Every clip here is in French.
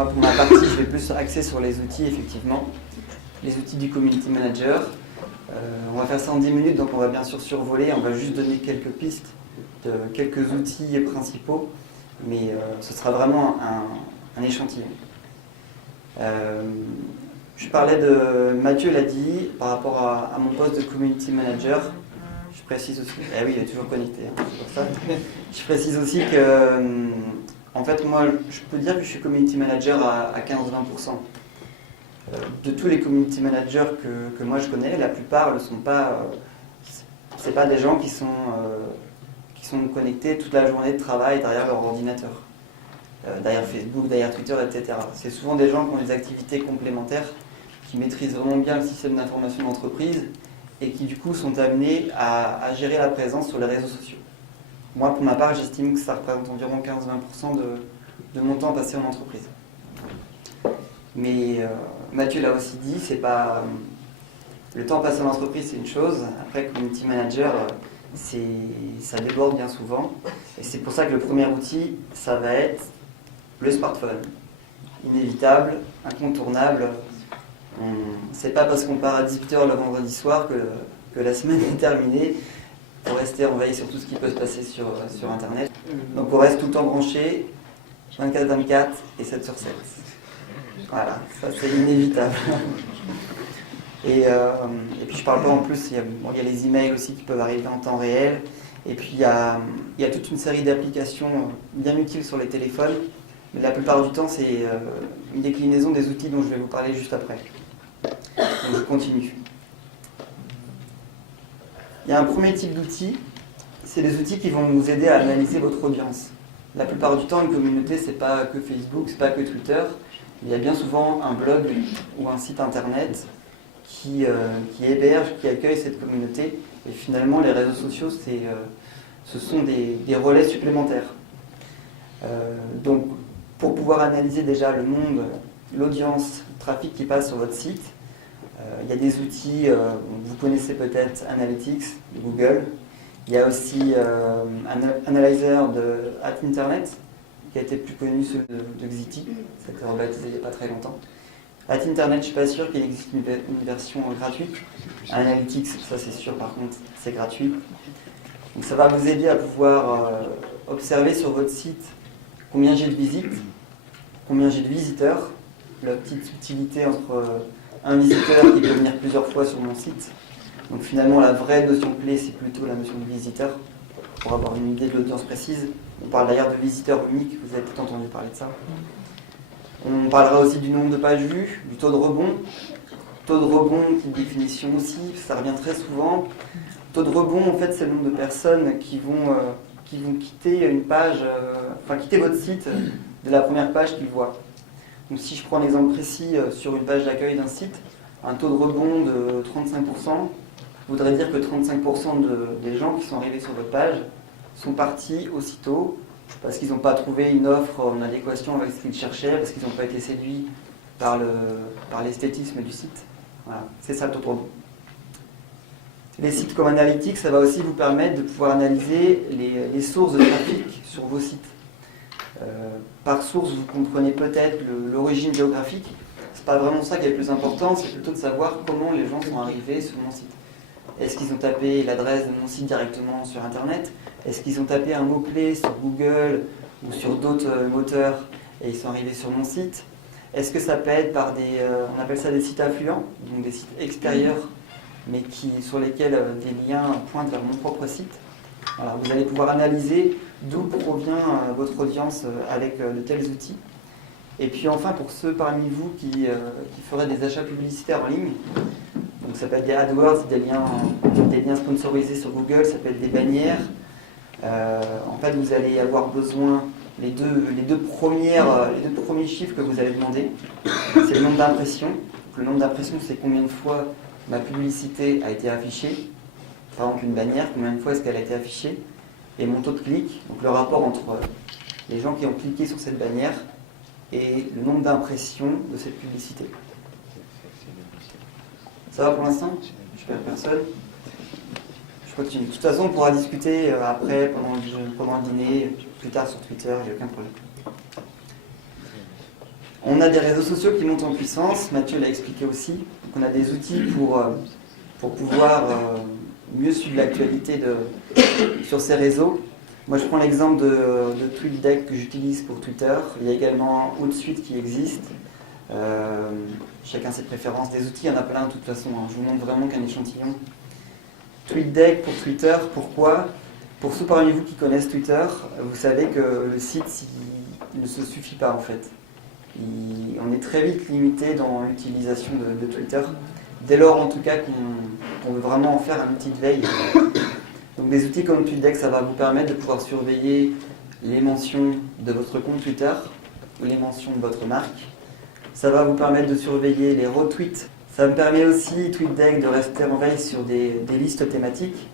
Moi, pour ma partie, je vais plus axer sur les outils, effectivement. Les outils du Community Manager. On va faire ça en 10 minutes, donc on va bien sûr survoler. On va juste donner quelques pistes de quelques outils principaux. Mais ce sera vraiment un échantillon. Je parlais de... Mathieu l'a dit, par rapport à mon poste de Community Manager. Je précise aussi... Eh oui, il est toujours connecté, hein, c'est pour ça. Je précise aussi que... En fait, moi, je peux dire que je suis Community Manager à 15-20%. De tous les Community Managers que moi je connais, la plupart ne sont pas... c'est pas des gens qui sont connectés toute la journée de travail derrière leur ordinateur. Derrière Facebook, derrière Twitter, etc. C'est souvent des gens qui ont des activités complémentaires, qui maîtrisent vraiment bien le système d'information d'entreprise et qui du coup sont amenés à gérer la présence sur les réseaux sociaux. Moi, pour ma part, j'estime que ça représente environ 15-20% de mon temps passé en entreprise. Mais Mathieu l'a aussi dit, c'est pas le temps passé en entreprise, c'est une chose. Après, community manager, ça déborde bien souvent. Et c'est pour ça que le premier outil, ça va être le smartphone. Inévitable, incontournable. C'est pas parce qu'on part à 18h le vendredi soir que la semaine est terminée. Pour rester en veille sur tout ce qui peut se passer sur Internet. Donc on reste tout le temps branché, 24/24 et 7/7. Voilà, ça c'est inévitable. Et puis je parle pas en plus, il y a les emails aussi qui peuvent arriver en temps réel. Et puis il y a toute une série d'applications bien utiles sur les téléphones. Mais la plupart du temps, c'est une déclinaison des outils dont je vais vous parler juste après. Donc je continue. Il y a un premier type d'outils, c'est des outils qui vont vous aider à analyser votre audience. La plupart du temps, une communauté, c'est pas que Facebook, c'est pas que Twitter. Il y a bien souvent un blog ou un site internet qui héberge, qui accueille cette communauté. Et finalement, les réseaux sociaux, ce sont des relais supplémentaires. Donc, pour pouvoir analyser déjà le monde, l'audience, le trafic qui passe sur votre site, il y a des outils, vous connaissez peut-être Analytics de Google. Il y a aussi Analyzer de @Internet, qui a été plus connu celui de Xiti, ça a été rebaptisé il n'y a pas très longtemps. @Internet, je ne suis pas sûr qu'il existe une version gratuite. Analytics, ça c'est sûr, par contre, c'est gratuit. Donc ça va vous aider à pouvoir observer sur votre site combien j'ai de visites, combien j'ai de visiteurs, la petite subtilité entre un visiteur qui peut venir plusieurs fois sur mon site. Donc finalement, la vraie notion clé, c'est plutôt la notion de visiteur, pour avoir une idée de l'audience précise. On parle d'ailleurs de visiteurs uniques, vous avez peut-être entendu parler de ça. On parlera aussi du nombre de pages vues, du taux de rebond. Taux de rebond, petite définition aussi, ça revient très souvent. Taux de rebond, en fait, c'est le nombre de personnes qui vont quitter une page, quitter votre site de la première page qu'ils voient. Donc si je prends un exemple précis sur une page d'accueil d'un site, un taux de rebond de 35% voudrait dire que 35% des gens qui sont arrivés sur votre page sont partis aussitôt parce qu'ils n'ont pas trouvé une offre en adéquation avec ce qu'ils cherchaient, parce qu'ils n'ont pas été séduits par l'esthétisme du site. Voilà, c'est ça le taux de rebond. Les sites comme Analytics, ça va aussi vous permettre de pouvoir analyser les sources de trafic sur vos sites. Par source, vous comprenez peut-être l'origine géographique. C'est pas vraiment ça qui est le plus important, c'est plutôt de savoir comment les gens sont arrivés sur mon site. Est-ce qu'ils ont tapé l'adresse de mon site directement sur Internet? Est-ce qu'ils ont tapé un mot-clé sur Google ou sur d'autres moteurs et ils sont arrivés sur mon site? Est-ce que ça peut être par on appelle ça des sites affluents, donc des sites extérieurs, mais sur lesquels des liens pointent vers mon propre site? Voilà, vous allez pouvoir analyser d'où provient votre audience avec de tels outils. Et puis enfin, pour ceux parmi vous qui feraient des achats publicitaires en ligne, donc ça peut être des AdWords, des liens sponsorisés sur Google, ça peut être des bannières. En fait, vous allez avoir besoin, les deux premiers chiffres que vous allez demander, c'est le nombre d'impressions. Le nombre d'impressions, c'est combien de fois ma publicité a été affichée. Par exemple, une bannière, combien de fois est-ce qu'elle a été affichée? Et mon taux de clic, donc le rapport entre les gens qui ont cliqué sur cette bannière et le nombre d'impressions de cette publicité. Ça va pour l'instant? Je perds personne? Je continue. De toute façon, on pourra discuter après, pendant le dîner, plus tard sur Twitter, il n'y a aucun problème. On a des réseaux sociaux qui montent en puissance, Mathieu l'a expliqué aussi. Donc on a des outils pour pouvoir mieux suivre l'actualité sur ces réseaux. Moi je prends l'exemple de TweetDeck que j'utilise pour Twitter. Il y a également Hootsuite qui existe. Chacun ses préférences. Des outils, il y en a plein de toute façon. Je vous montre vraiment qu'un échantillon. TweetDeck pour Twitter, pourquoi? Pour ceux parmi vous qui connaissent Twitter, vous savez que le site il ne se suffit pas en fait. On est très vite limité dans l'utilisation de Twitter, dès lors en tout cas qu'on veut vraiment en faire un outil de veille. Donc des outils comme TweetDeck, ça va vous permettre de pouvoir surveiller les mentions de votre compte Twitter ou les mentions de votre marque. Ça va vous permettre de surveiller les retweets. Ça me permet aussi, TweetDeck, de rester en veille sur des listes thématiques.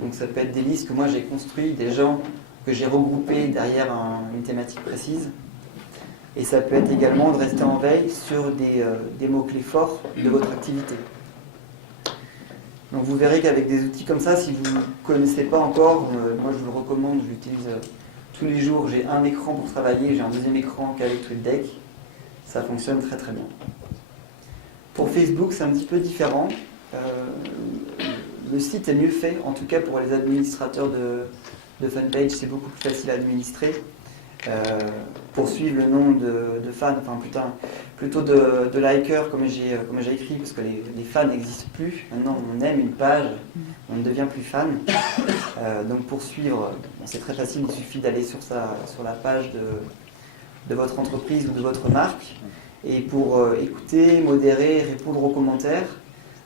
Donc ça peut être des listes que moi j'ai construites, des gens que j'ai regroupés derrière une thématique précise. Et ça peut être également de rester en veille sur des mots-clés forts de votre activité. Donc vous verrez qu'avec des outils comme ça, si vous ne connaissez pas encore, moi je vous le recommande, je l'utilise tous les jours. J'ai un écran pour travailler, j'ai un deuxième écran qu'avec TweetDeck. Ça fonctionne très très bien. Pour Facebook, c'est un petit peu différent. Le site est mieux fait, en tout cas pour les administrateurs de fanpage, c'est beaucoup plus facile à administrer. Pour suivre le nombre de fans, enfin plutôt de likers comme j'ai écrit, parce que les fans n'existent plus. Maintenant, on aime une page, on ne devient plus fan. Donc pour suivre, c'est très facile, il suffit d'aller sur la page de votre entreprise ou de votre marque. Et pour écouter, modérer, répondre aux commentaires,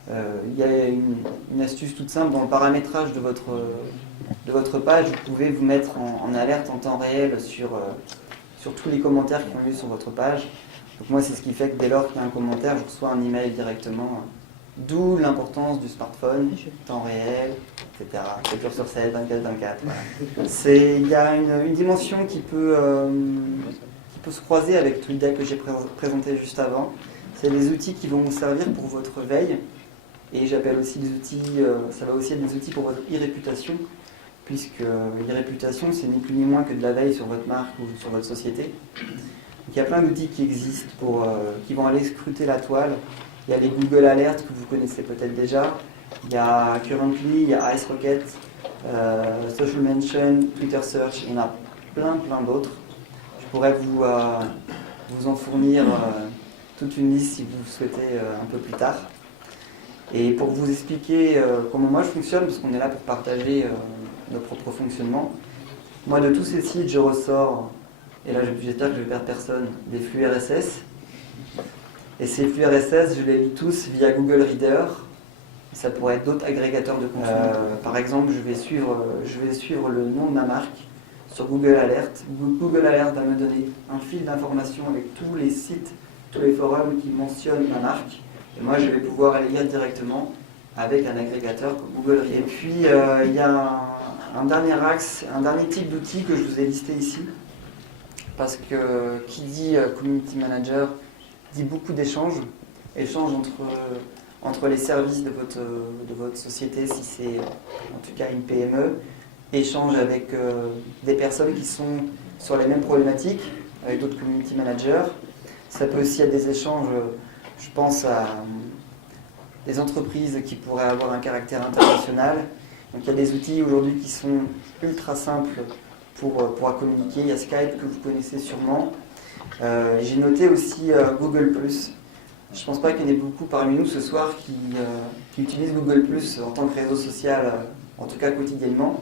il y a une astuce toute simple dans le paramétrage de votre page. Vous pouvez vous mettre en alerte en temps réel sur tous les commentaires qui ont lieu sur votre page. Donc moi, c'est ce qui fait que dès lors qu'il y a un commentaire, je reçois un email directement. D'où l'importance du smartphone, temps réel, etc. 7 jours sur 7, 24/24. Voilà. Il y a une dimension qui peut se croiser avec TweetDeck que j'ai présenté juste avant. C'est les outils qui vont vous servir pour votre veille. Et j'appelle aussi des outils, ça va aussi être des outils pour votre e-réputation, puisque l'e-réputation, c'est ni plus ni moins que de la veille sur votre marque ou sur votre société. Donc, il y a plein d'outils qui existent qui vont aller scruter la toile. Il y a les Google Alerts que vous connaissez peut-être déjà. Il y a Currently, il y a IceRocket, Social Mention, Twitter Search. Il y en a plein d'autres. Je pourrais vous en fournir toute une liste si vous le souhaitez un peu plus tard. Et pour vous expliquer comment moi je fonctionne, parce qu'on est là pour partager nos propres fonctionnements, moi de tous ces sites je ressors, et là j'espère que je ne vais perdre personne, des flux RSS. Et ces flux RSS, je les lis tous via Google Reader. Ça pourrait être d'autres agrégateurs de contenu. Par exemple, je vais suivre le nom de ma marque sur Google Alert. Google Alert va me donner un fil d'informations avec tous les sites, tous les forums qui mentionnent ma marque. Et moi, je vais pouvoir aller lire directement avec un agrégateur comme Google Reader. Et puis, il y a un dernier axe, un dernier type d'outil que je vous ai listé ici. Parce que qui dit Community Manager dit beaucoup d'échanges. Échanges entre les services de votre société, si c'est en tout cas une PME. Échanges avec des personnes qui sont sur les mêmes problématiques, avec d'autres Community Managers. Ça peut aussi être des échanges... Je pense à des entreprises qui pourraient avoir un caractère international. Donc il y a des outils aujourd'hui qui sont ultra simples pour communiquer. Il y a Skype que vous connaissez sûrement. J'ai noté aussi Google+. Je ne pense pas qu'il y en ait beaucoup parmi nous ce soir qui utilisent Google+, en tant que réseau social, en tout cas quotidiennement.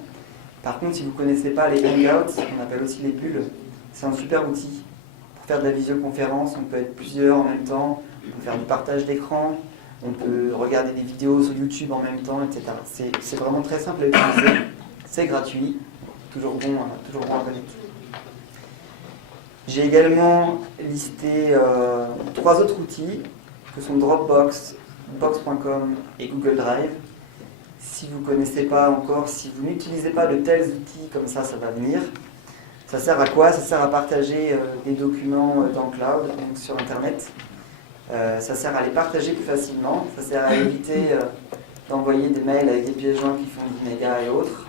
Par contre, si vous ne connaissez pas les Hangouts, qu'on appelle aussi les bulles, c'est un super outil. Pour faire de la visioconférence, on peut être plusieurs en même temps. On peut faire du partage d'écran, on peut regarder des vidéos sur YouTube en même temps, etc. C'est vraiment très simple à utiliser, c'est gratuit, toujours bon à connaître. J'ai également listé 3 autres outils, que sont Dropbox, Box.com et Google Drive. Si vous ne connaissez pas encore, si vous n'utilisez pas de tels outils comme ça va venir. Ça sert à quoi? Ça sert à partager des documents dans le cloud, donc sur Internet. Ça sert à les partager plus facilement, ça sert à éviter d'envoyer des mails avec des pièces jointes qui font 10 mégas et autres,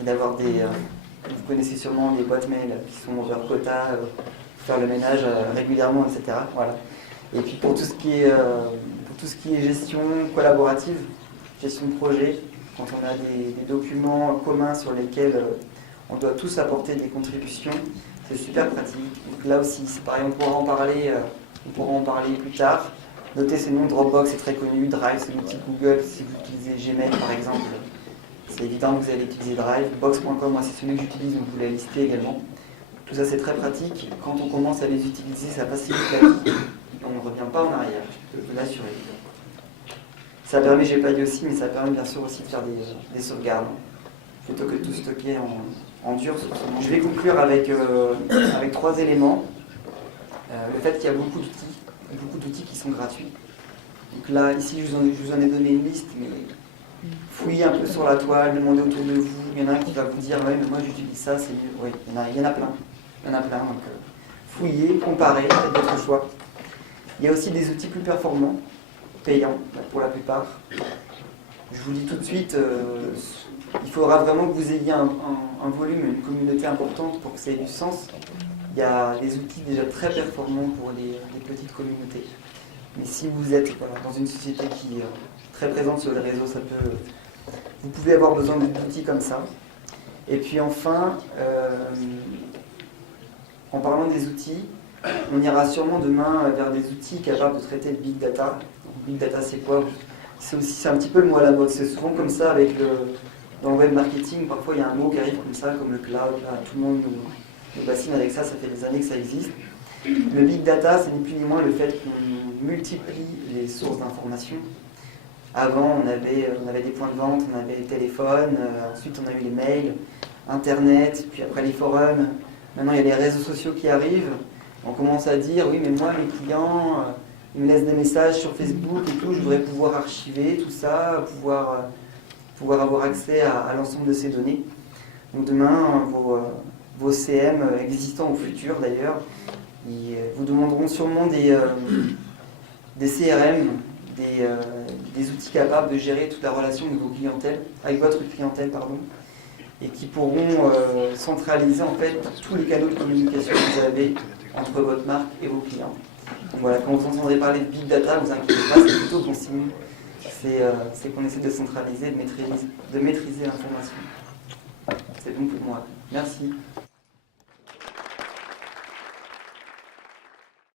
et d'avoir vous connaissez sûrement des boîtes mail qui sont over quota, faire le ménage régulièrement, etc. Voilà. Et puis pour tout ce qui est gestion collaborative, gestion de projet, quand on a des documents communs sur lesquels on doit tous apporter des contributions, c'est super pratique. Donc là aussi, c'est pareil, on pourra en parler plus tard. Notez ce nom, Dropbox c'est très connu, Drive c'est l'outil Google, si vous utilisez Gmail par exemple, c'est évident que vous allez utiliser Drive. Box.com, moi c'est celui que j'utilise, donc vous l'avez listé également. Tout ça c'est très pratique, quand on commence à les utiliser, ça facilite la vie, on ne revient pas en arrière, je peux vous l'assurer. Ça permet, j'ai pas dit aussi, mais ça permet bien sûr aussi de faire des sauvegardes, plutôt que de tout stocker en dur. Je vais conclure avec 3 éléments. Le fait qu'il y a beaucoup d'outils qui sont gratuits. Donc là, ici, je vous en ai donné une liste, mais fouillez un peu sur la toile, demandez autour de vous. Il y en a un qui va vous dire, ouais, mais moi j'utilise ça, c'est mieux. Oui, il y en a plein. Donc fouillez, comparez, faites votre choix. Il y a aussi des outils plus performants, payants pour la plupart. Je vous dis tout de suite, il faudra vraiment que vous ayez un volume, une communauté importante pour que ça ait du sens. Il y a des outils déjà très performants pour les petites communautés. Mais si vous êtes dans une société qui est très présente sur les réseaux, vous pouvez avoir besoin d'outils comme ça. Et puis enfin, en parlant des outils, on ira sûrement demain vers des outils capables de traiter le big data. Donc, big data, c'est quoi? C'est un petit peu le mot à la mode. C'est souvent comme ça dans le web marketing. Parfois, il y a un mot qui arrive comme ça, comme le cloud. Là, tout le monde nous bassine avec ça. Ça fait des années que ça existe. Le big data, c'est ni plus ni moins le fait qu'on multiplie les sources d'informations. Avant, on avait des points de vente, on avait les téléphones, ensuite on a eu les mails, Internet, puis après les forums. Maintenant, il y a les réseaux sociaux qui arrivent. On commence à dire, oui, mais moi, mes clients, ils me laissent des messages sur Facebook et tout, je voudrais pouvoir archiver tout ça, pouvoir avoir accès à l'ensemble de ces données. Donc demain, vos CM existants ou futurs d'ailleurs, ils vous demanderont sûrement des CRM, des outils capables de gérer toute la relation avec votre clientèle, et qui pourront centraliser en fait tous les canaux de communication que vous avez entre votre marque et vos clients. Donc voilà, quand vous entendrez parler de big data, ne vous inquiétez pas, c'est plutôt bon signe. C'est qu'on essaie de centraliser, de maîtriser l'information. C'est bon pour moi. Merci.